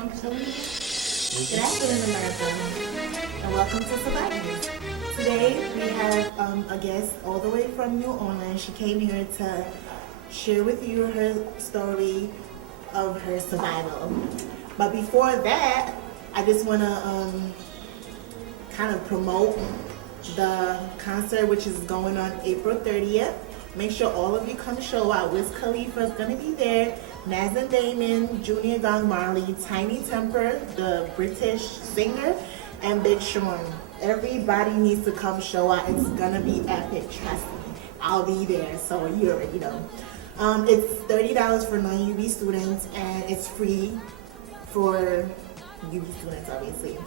I'm chilling. Good afternoon, America, and welcome to Survivors. Today we have a guest all the way from New Orleans. She came here to share with you her story of her survival. But before that, I just want to kind of promote the concert which is going on April 30th. Make sure all of you come show out. Wiz Khalifa is going to be there. Naz and Damon, Junior Gong Marley, Tiny Temper, the British singer, and Big Sean. Everybody needs to come show out. It's going to be epic, trust me. I'll be there, so you already know. It's $30 for non-UB students, and it's free for UB students, obviously.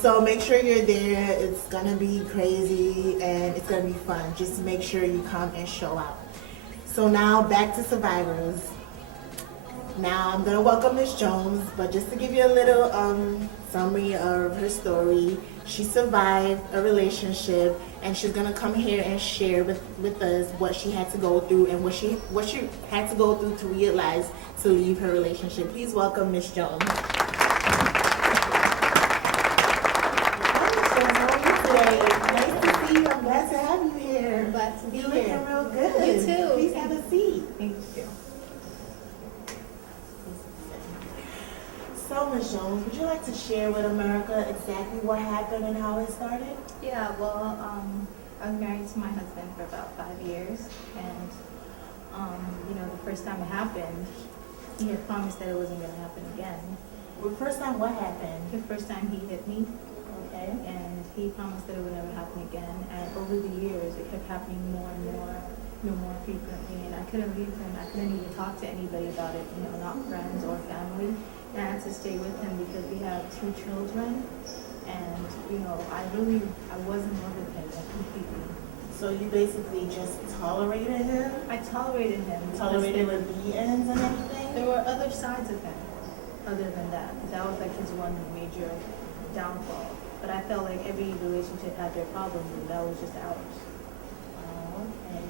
So make sure you're there. It's gonna be crazy and it's gonna be fun. Just make sure you come and show out. So now back to Survivors. Now I'm gonna welcome Miss Jones, but just to give you a little summary of her story, she survived a relationship and she's gonna come here and share with us what she had to go through and what she had to go through to realize to leave her relationship. Please welcome Miss Jones. Nice to see you. I'm glad to have you here. I'm glad to be You're here. looking real good. You too. Please have a seat. Thank you. So, Ms. Jones, would you like to share with America exactly what happened and how it started? Yeah, well, I was married to my husband for about 5 years, and the first time it happened, he had promised that it wasn't going to happen again. Well, the first time, what happened? The first time he hit me, Okay. and he promised that it would never happen again. And over the years, it kept happening more and more, more frequently. And I couldn't leave him. I couldn't even talk to anybody about it. Not friends or family. And I had to stay with him because we have 2 children. And I was in love with him completely. So you basically just tolerated him? I tolerated him. Tolerated with beatings and everything? There were other sides of him, other than that. That was like his one major downfall. But I felt like every relationship had their problems, and that was just ours. Okay.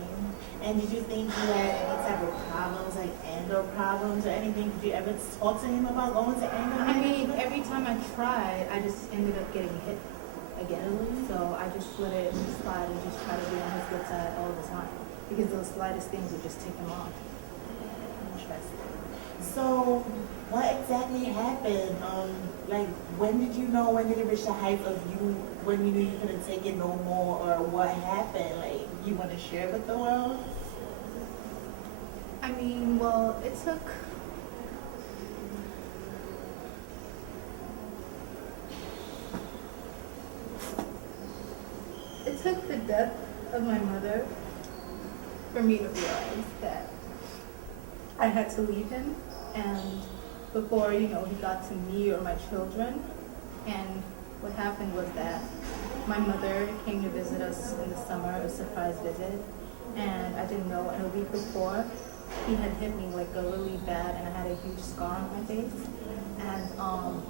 And did you think you had any type of problems, like anger problems or anything? Did you ever talk to him about going to anger? I mean, every time I tried, I just ended up getting hit again. So I just let it slide and just try to be on his good side all the time. Because those slightest things would just tick him off. Interesting. So, what exactly happened? When did you know? When did it reach the height of you? When you knew you couldn't take it no more, or what happened? Like, you want to share with the world? I mean, well, it took. It took the death of my mother for me to realize that I had to leave him, and before he got to me or my children. And what happened was that my mother came to visit us in the summer, a surprise visit, and I didn't know. And a week before, he had hit me like a really bad, and I had a huge scar on my face. And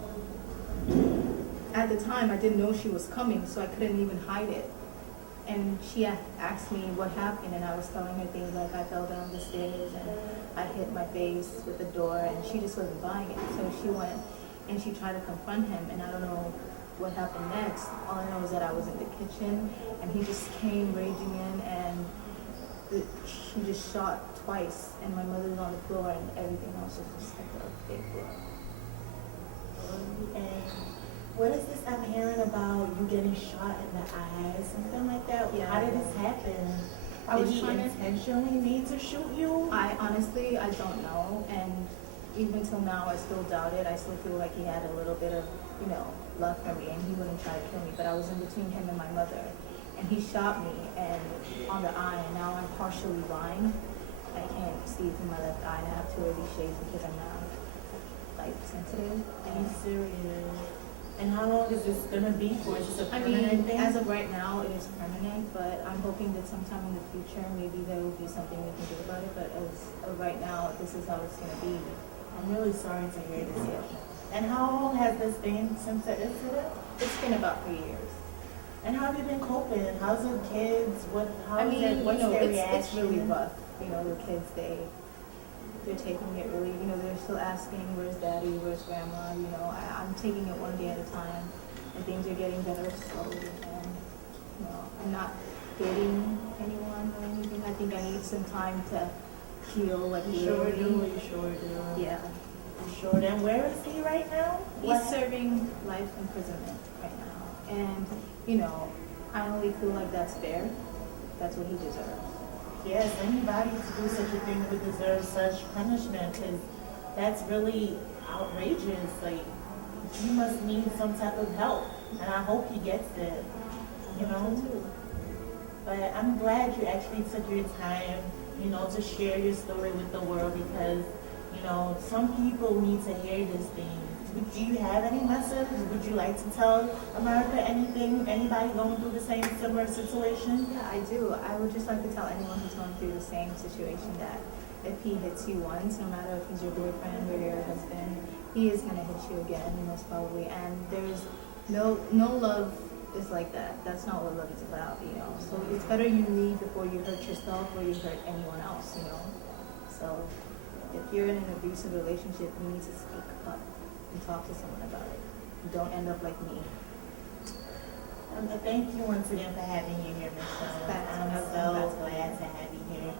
at the time, I didn't know she was coming, so I couldn't even hide it. And she asked me what happened, and I was telling her things like I fell down the stairs and I hit my face with the door, and she just wasn't buying it. So she went and she tried to confront him, and I don't know what happened next. All I know is that I was in the kitchen, and he just came raging in, and she just shot twice, and my mother's on the floor, and everything else was just like a big blow. And what is this I'm hearing about you getting shot in the eyes, something like that? Yeah. How did this happen? Did he intentionally need to shoot you? I honestly don't know, and even till now I still doubt it. I still feel like he had a little bit of love for me, and he wouldn't try to kill me. But I was in between him and my mother, and he shot me and on the eye, and now I'm partially blind. I can't see through my left eye, and I have to wear these shades because I'm not light sensitive. Are you serious? And how long is this gonna be for? Is this a I permanent mean, thing? as of right now, it is permanent, but I'm hoping that sometime in the future, maybe there will be something we can do about it. But as of right now, this is how it's gonna be. I'm really sorry to hear this. Yeah. And how long has this been since the incident? It's been about 3 years. And how have you been coping? How's the kids? What's I mean, their it's reaction? really rough. The kids, they're taking it really, they're still asking, where's daddy, where's grandma, I'm taking it one day at a time, and things are getting better slowly, and, I'm not dating anyone or anything. I think I need some time to heal, like, You sure do, you sure do. Yeah. You sure do. And where is he right now? He's serving life imprisonment right now, and, I only feel like that's fair. That's what he deserves. Yes, anybody to do such a thing would deserve such punishment, because that's really outrageous. Like, you must need some type of help, and I hope he gets it, you know? But I'm glad you actually took your time, to share your story with the world, because, some people need to hear this thing. Do you have any message? Would you like to tell America anything? Anybody going through the same similar situation? Yeah, I do. I would just like to tell anyone who's going through the same situation that if he hits you once, no matter if he's your boyfriend or your husband, he is going to hit you again, most probably. And there's no love is like that. That's not what love is about, So it's better you leave before you hurt yourself or you hurt anyone else, So if you're in an abusive relationship, you need to speak up and talk to someone about it. Don't end up like me. Thank you once again for having you here, Michelle. I'm so glad to have you here.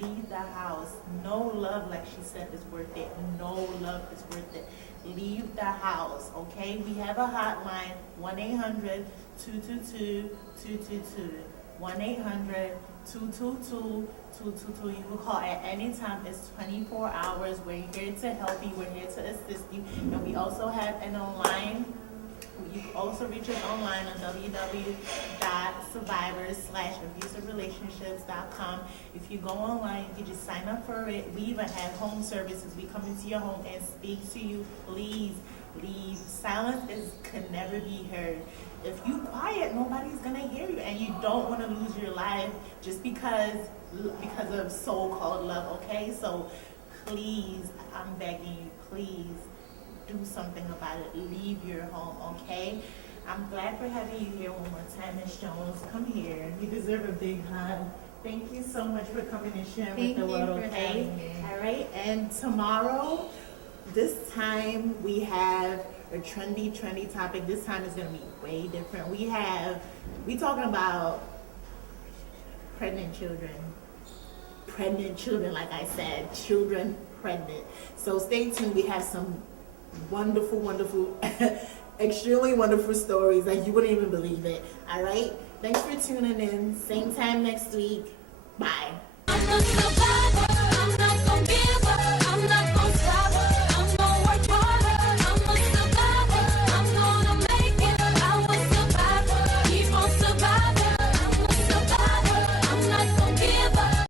Leave the house. No love, like she said, is worth it. No love is worth it. Leave the house, okay? We have a hotline, 1-800-222-222. 1-800-222-222. You can call at any time. It's 24 hours. We're here to help you. We're here to assist you. And we also have an online. You can also reach us online on www.survivors/abusiverelationships.com. If you go online, you just sign up for it. We even have home services. We come into your home and speak to you. Please leave. Silence can never be heard. If you quiet, nobody's gonna hear you, and you don't want to lose your life just because of so-called love. Okay, so please, I'm begging you, please do something about it. Leave your home, okay? I'm glad for having you here one more time, Ms. Jones. Come here. You deserve a big hug. Thank you so much for coming and sharing with the world, okay? All right, and tomorrow, this time we have a trendy topic. This time is gonna be way different. We talking about pregnant children, like I said, children pregnant. So stay tuned. We have some wonderful, extremely wonderful stories that you wouldn't even believe it. All right. Thanks for tuning in. Same time next week. Bye.